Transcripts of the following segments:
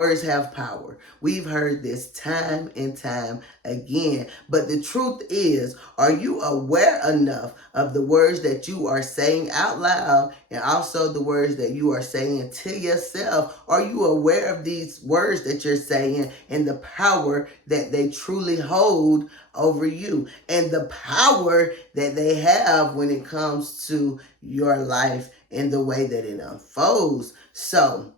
Words have power. We've heard this time and time again. But the truth is, are you aware enough of the words that you are saying out loud and also the words that you are saying to yourself? Are you aware of these words that you're saying and the power that they truly hold over you and the power that they have when it comes to your life and the way that it unfolds? So,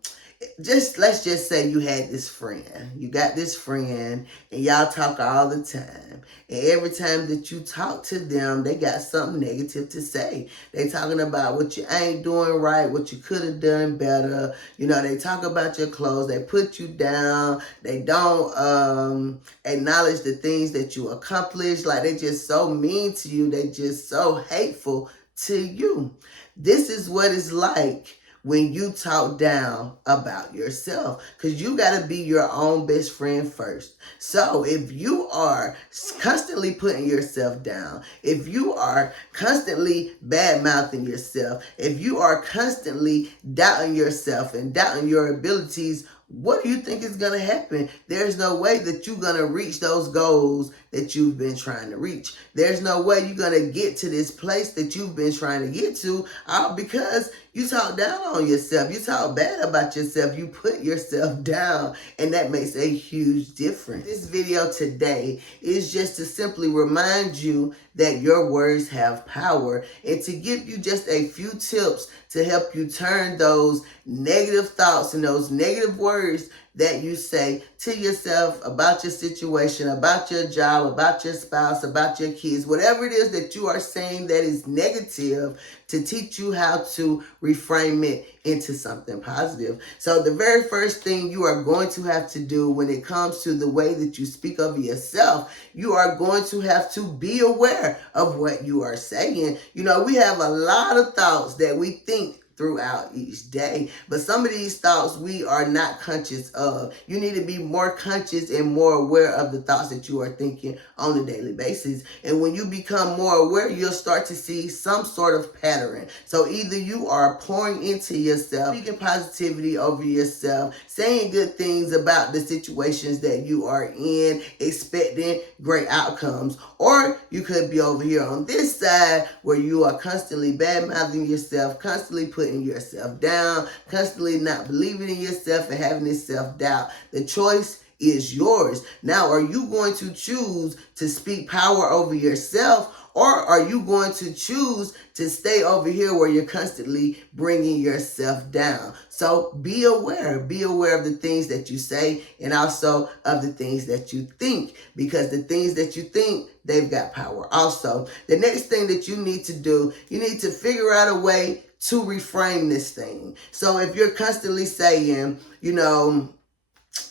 let's just say you had this friend. You got this friend and y'all talk all the time. And every time that you talk to them, they got something negative to say. They talking about what you ain't doing right, what you could have done better. They talk about your clothes. They put you down. They don't acknowledge the things that you accomplished. Like, they just so mean to you. They just so hateful to you. This is what it's like when you talk down about yourself, because you got to be your own best friend first. So if you are constantly putting yourself down, if you are constantly bad mouthing yourself, if you are constantly doubting yourself and doubting your abilities, what do you think is going to happen? There's no way that you're going to reach those goals that you've been trying to reach. There's no way you're going to get to this place that you've been trying to get to, all because you talk down on yourself. You talk bad about yourself. You put yourself down, and that makes a huge difference. This video today is just to simply remind you that your words have power and to give you just a few tips to help you turn those negative thoughts and those negative words that you say to yourself about your situation, about your job, about your spouse, about your kids, whatever it is that you are saying that is negative, to teach you how to reframe it into something positive. So the very first thing you are going to have to do when it comes to the way that you speak of yourself, you are going to have to be aware of what you are saying. We have a lot of thoughts that we think throughout each day, but some of these thoughts we are not conscious of. You need to be more conscious and more aware of the thoughts that you are thinking on a daily basis. And when you become more aware, you'll start to see some sort of pattern. So either you are pouring into yourself, speaking positivity over yourself, saying good things about the situations that you are in, expecting great outcomes, or you could be over here on this side where you are constantly bad-mouthing yourself, constantly putting yourself down, constantly not believing in yourself and having this self-doubt. The choice is yours. Now, are you going to choose to speak power over yourself, or are you going to choose to stay over here where you're constantly bringing yourself down? So be aware of the things that you say and also of the things that you think, because the things that you think, they've got power. Also, the next thing that you need to do, you need to figure out a way to reframe this thing. So if you're constantly saying,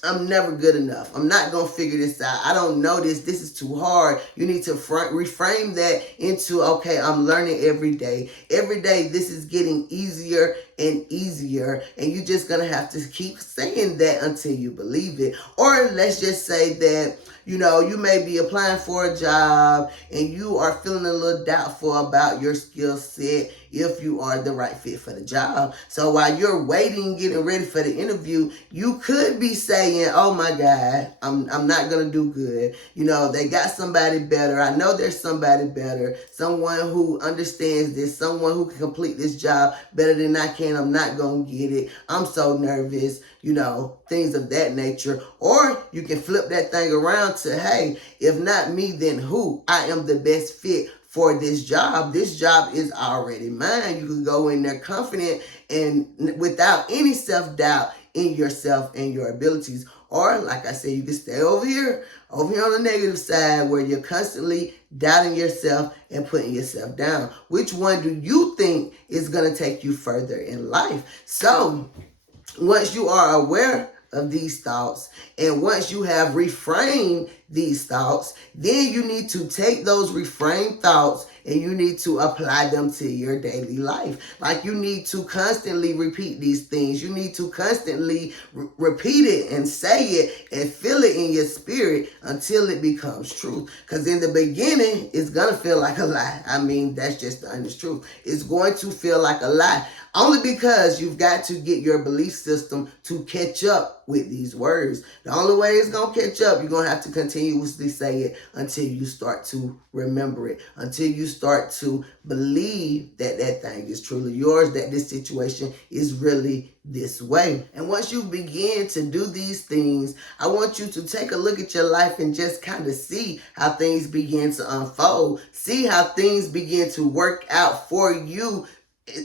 I'm never good enough, I'm not going to figure this out, I don't know this is too hard, you need to reframe that into, okay, I'm learning every day. Every day, this is getting easier and easier, and you're just going to have to keep saying that until you believe it. Or let's just say that, you may be applying for a job and you are feeling a little doubtful about your skill set, if you are the right fit for the job. So while you're waiting, getting ready for the interview, you could be saying, oh my God, I'm not going to do good. They got somebody better. I know there's somebody better, someone who understands this, someone who can complete this job better than I can. I'm not going to get it. I'm so nervous, things of that nature. Or you can flip that thing around to, hey, if not me, then who? I am the best fit for this job. This job is already mine. You can go in there confident and without any self-doubt in yourself and your abilities. Or, like I said, you can stay over here on the negative side where you're constantly doubting yourself and putting yourself down. Which one do you think is going to take you further in life? So, once you are aware of these thoughts, and once you have reframed these thoughts, then you need to take those reframed thoughts and you need to apply them to your daily life. Like, you need to constantly repeat these things. You need to constantly repeat it and say it and feel it in your spirit until it becomes truth. Because in the beginning, it's going to feel like a lie. I mean, that's just the honest truth. It's going to feel like a lie. Only because you've got to get your belief system to catch up with these words. The only way it's going to catch up, you're going to have to continuously say it until you start to remember it, until you start to believe that that thing is truly yours, that this situation is really this way. And once you begin to do these things, I want you to take a look at your life and just kind of see how things begin to unfold. See how things begin to work out for you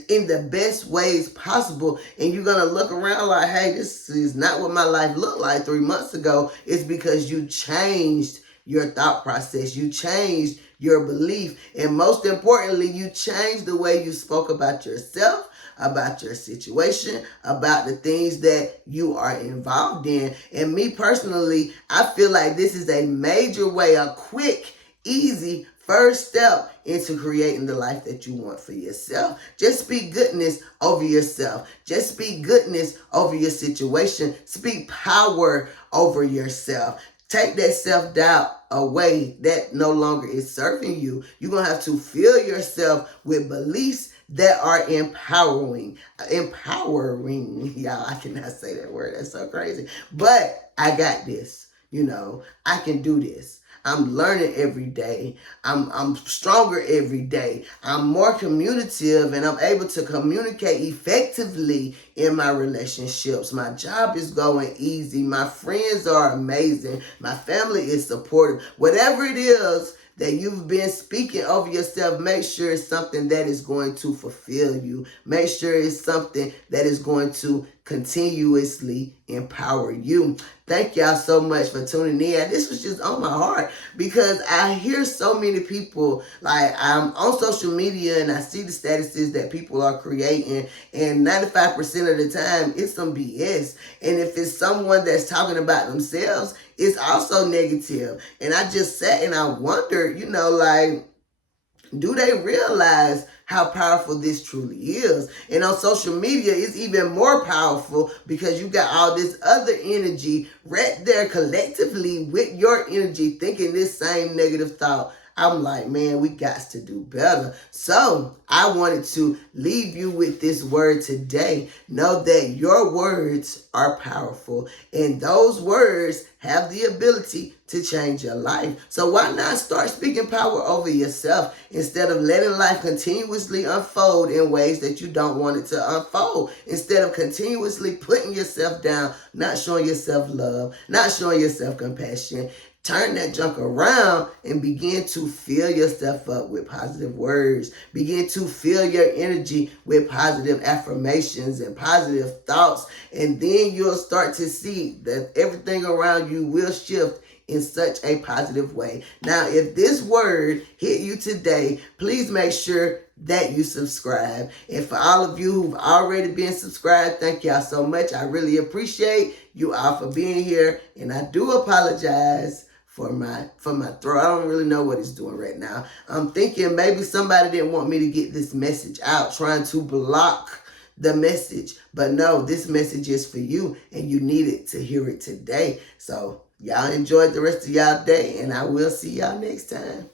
in the best ways possible. And you're going to look around like, hey, this is not what my life looked like 3 months ago. It's because you changed your thought process. You changed your belief. And most importantly, you changed the way you spoke about yourself, about your situation, about the things that you are involved in. And me personally, I feel like this is a major way, a quick, easy first step into creating the life that you want for yourself. Just speak goodness over yourself. Just speak goodness over your situation. Speak power over yourself. Take that self-doubt away that no longer is serving you. You're going to have to fill yourself with beliefs that are empowering. Y'all, I cannot say that word. That's so crazy. But I got this. I can do this. I'm learning every day. I'm stronger every day. I'm more communicative, and I'm able to communicate effectively in my relationships. My job is going easy. My friends are amazing. My family is supportive. Whatever it is that you've been speaking over yourself, make sure it's something that is going to fulfill you. Make sure it's something that is going to continuously empower you. Thank y'all so much for tuning in. This was just on my heart because I hear so many people, like I'm on social media and I see the statuses that people are creating, and 95% of the time it's some BS. And if it's someone that's talking about themselves, it's also negative. And I just sat and I wondered, do they realize how powerful this truly is? And on social media, it's even more powerful because you got all this other energy right there collectively with your energy thinking this same negative thought. I'm like, man, we got to do better. So I wanted to leave you with this word today. Know that your words are powerful, and those words have the ability to change your life. So why not start speaking power over yourself instead of letting life continuously unfold in ways that you don't want it to unfold? Instead of continuously putting yourself down, not showing yourself love, not showing yourself compassion. Turn that junk around and begin to fill yourself up with positive words. Begin to fill your energy with positive affirmations and positive thoughts. And then you'll start to see that everything around you will shift in such a positive way. Now, if this word hit you today, please make sure that you subscribe. And for all of you who've already been subscribed, thank y'all so much. I really appreciate you all for being here. And I do apologize for my throat. I don't really know what it's doing right now. I'm thinking maybe somebody didn't want me to get this message out, trying to block the message. But no, this message is for you, and you needed to hear it today. So y'all enjoy the rest of y'all day, and I will see y'all next time.